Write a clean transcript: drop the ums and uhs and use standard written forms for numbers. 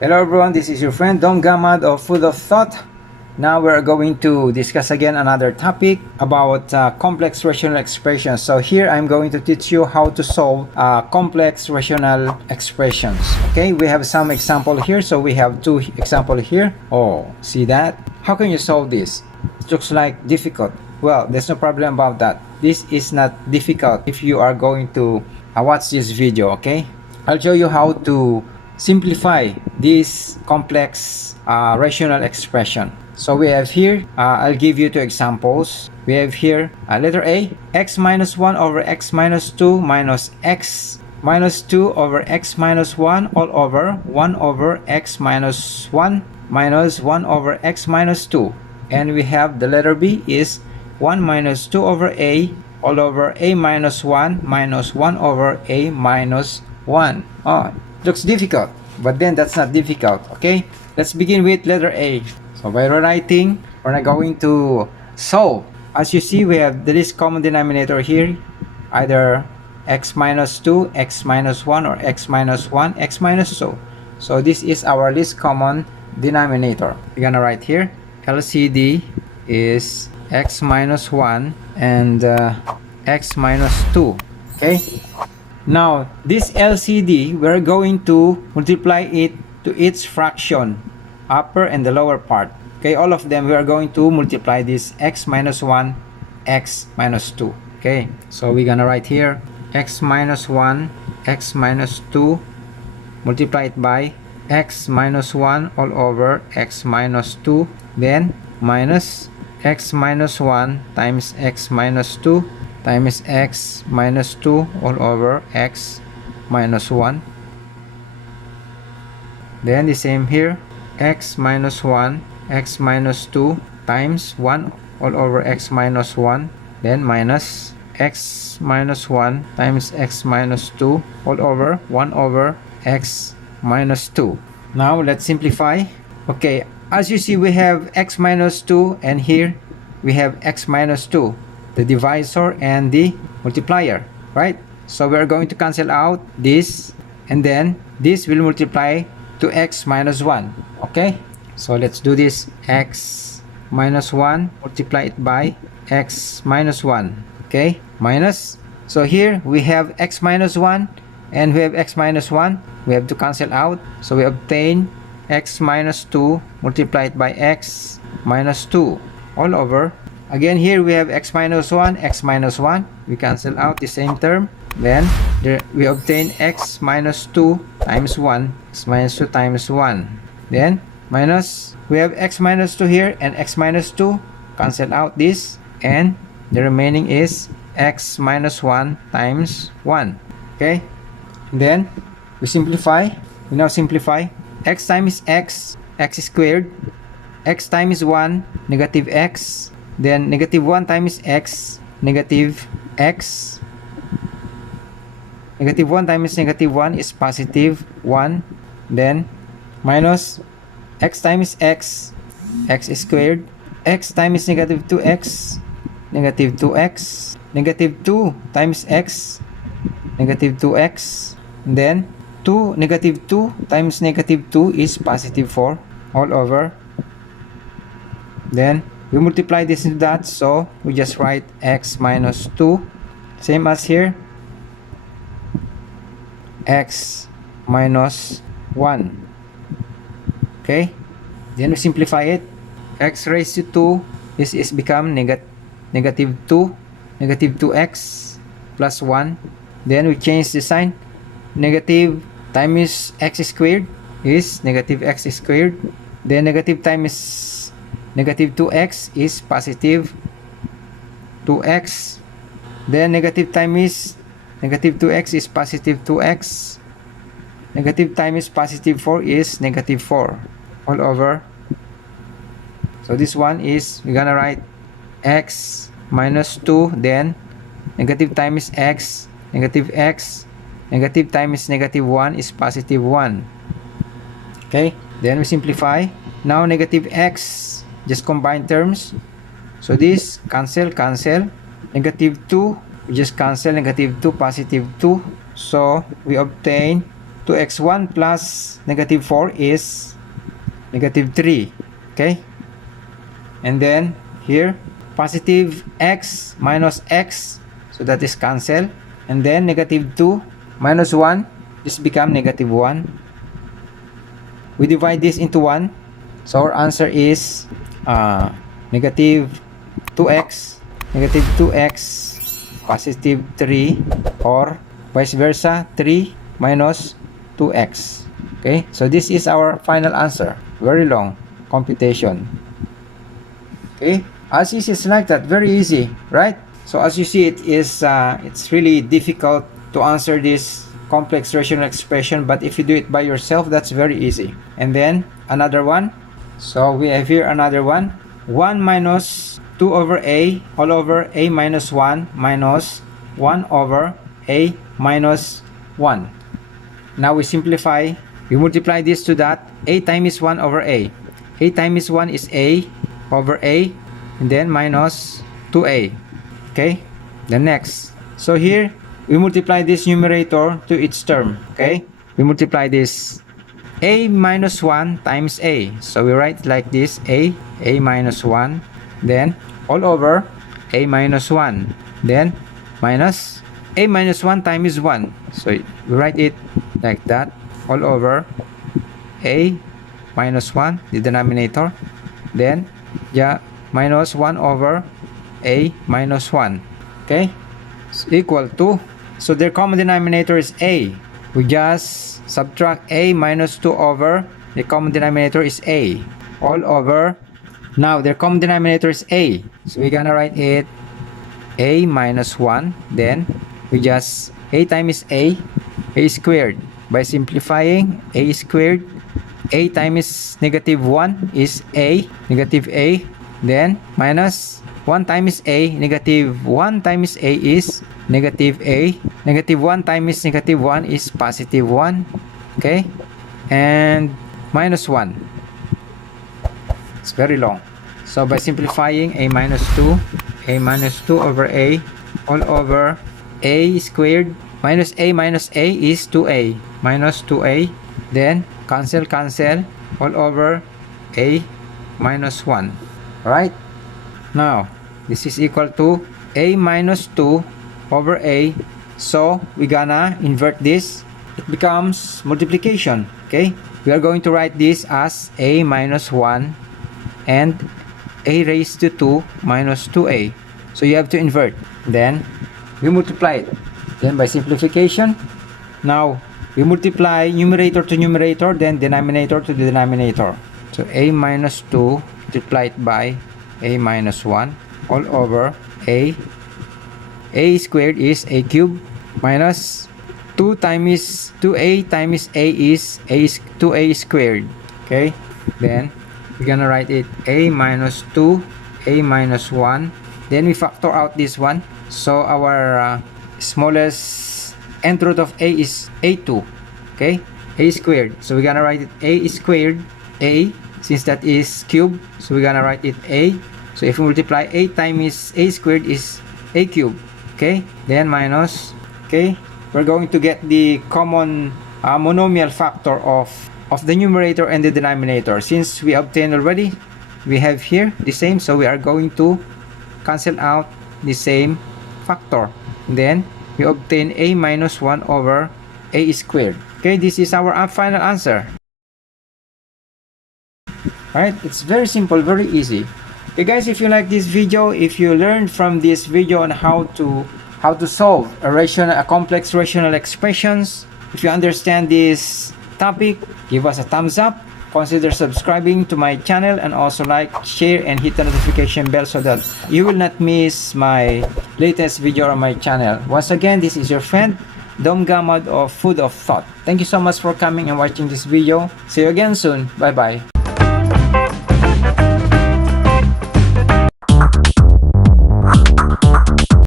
Hello everyone, this is your friend Dom Gamad of Food of Thought. Now we're going to discuss again another topic about complex rational expressions. So here I'm going to teach you how to solve complex rational expressions. Okay, we have some example here. So we have two example here. Oh, see that? How can you solve this? It looks like difficult. Well, there's no problem about that. This is not difficult if you are going to watch this video, okay? I'll show you how to simplify this complex rational expression. So we have here, I'll give you two examples. We have here letter A, x minus 1 over x minus 2 minus x minus 2 over x minus 1 all over 1 over x minus 1 minus 1 over x minus 2. And we have the letter B is 1 minus 2 over A all over A minus 1 minus 1 over A minus 1. Oh, looks difficult, but then that's not difficult. Okay, let's begin with letter A. So by rewriting, we're not going to solve. As you see, we have the least common denominator here, either x minus 2, x minus 1, or x minus 1, x minus 2. So this is our least common denominator. We're gonna write here LCD is x minus 1 and x minus 2. Okay, now this LCD, we're going to multiply it to its fraction, upper and the lower part. Okay, all of them we are going to multiply this x minus 1, x minus 2. Okay, so we're gonna write here x minus 1, x minus 2 multiplied by x minus 1 all over x minus 2, then minus x minus 1 times x minus 2 times x minus 2 all over x minus 1. Then the same here, x minus 1, x minus 2 times 1 all over x minus 1, then minus x minus 1 times x minus 2 all over 1 over x minus 2. Now let's simplify. Okay, as you see, we have x minus 2 and here we have x minus 2, the divisor and the multiplier, right? So we're going to cancel out this, and then this will multiply to x minus 1. Okay, so let's do this. X minus 1 multiply it by x minus 1. Okay, minus, so here we have x minus 1 and we have x minus 1. We have to cancel out, so we obtain x minus 2 multiplied by x minus 2 all over, again here we have x minus 1, x minus 1, we cancel out the same term, then there we obtain x minus 2 times 1, x minus 2 times 1, then minus, we have x minus 2 here and x minus 2, cancel out this, and the remaining is x minus 1 times 1. Okay, then we simplify. We now simplify. X times x, x squared, x times 1, negative x, then negative 1 times x, negative x, negative 1 times negative 1 is positive 1, then minus x times x, x squared, x times negative 2x, negative 2x, negative 2 times x, negative 2x, and then 2, negative 2 times negative 2 is positive 4 all over. Then we multiply this into that, so we just write x minus 2, same as here, x minus 1. Okay, then we simplify it. X raised to 2 is become negative 2, negative 2x plus 1. Then we change the sign. Negative times x squared is negative x squared. Then negative times negative 2x is positive 2x. Then negative times negative 2x is positive 2x. Negative times positive 4 is negative 4 all over. So this one is, we're gonna write x minus 2, then negative times x, negative x, negative times negative 1 is positive 1. Okay, then we simplify. Now negative x, just combine terms, so this cancel, negative 2, we just cancel negative 2, positive 2, so we obtain 2x1 plus negative 4 is negative 3. Okay, and then here positive x minus x, so that is cancel, and then negative 2 minus 1, this become negative 1. We divide this into 1, so our answer is negative 2x, negative 2x, positive 3, or vice versa, 3 minus 2x. Okay, so this is our final answer. Very long computation. Okay, as easy as like that, very easy, right? So as you see, it is it's really difficult to answer this complex rational expression, but if you do it by yourself, that's very easy. And then another one, so we have here another one, 1 minus 2 over a all over a minus 1 minus 1 over a minus 1. Now we simplify, we multiply this to that, a times 1 over a times 1 is a over a, and then minus 2a. Okay, the next, so here we multiply this numerator to its term. Okay, we multiply this a minus 1 times a, so we write like this, a minus 1, then all over a minus 1, then minus a minus 1 times 1, so we write it like that, all over a minus 1, the denominator, then minus 1 over a minus 1. Okay, it's equal to, so their common denominator is a, we just subtract a minus 2 over the common denominator is a, all over, now their common denominator is a, so we're gonna write it a minus 1, then we just a times a squared, by simplifying a squared, a times negative 1 is a, negative a, then minus 1 times a, negative 1 times a is negative a, negative 1 times negative 1 is positive 1. Okay, and minus 1, it's very long, so by simplifying a minus 2 over a all over a squared minus a is 2a, minus 2a, then cancel all over a minus 1. Right, now this is equal to a minus 2 over a, so we gonna invert this, it becomes multiplication. Okay, we are going to write this as a minus 1 and a raised to 2 minus 2a, so you have to invert, then we multiply it, then by simplification, now we multiply numerator to numerator, then denominator to denominator, so a minus 2 multiplied by a minus 1 all over a squared is a cube, minus 2 times 2a times a is 2a squared. Okay, then we're gonna write it a minus 2 a minus 1, then we factor out this one, so our smallest nth root of a is a2. Okay, a squared, so we're gonna write it a squared, a, since that is cube, so we're gonna write it a, so if we multiply a times a squared is a cube. Okay, then minus, okay, we're going to get the common monomial factor of the numerator and the denominator. Since we obtained already, we have here the same, so we are going to cancel out the same factor, then we obtain a minus 1 over a squared. Okay, this is our final answer. Alright, it's very simple, very easy. Okay guys, if you like this video, if you learned from this video on how to solve a complex rational expressions, if you understand this topic, give us a thumbs up, consider subscribing to my channel, and also like, share, and hit the notification bell so that you will not miss my latest video on my channel. Once again, this is your friend Dom Gamad of Food of Thought. Thank you so much for coming and watching this video. See you again soon. Bye bye.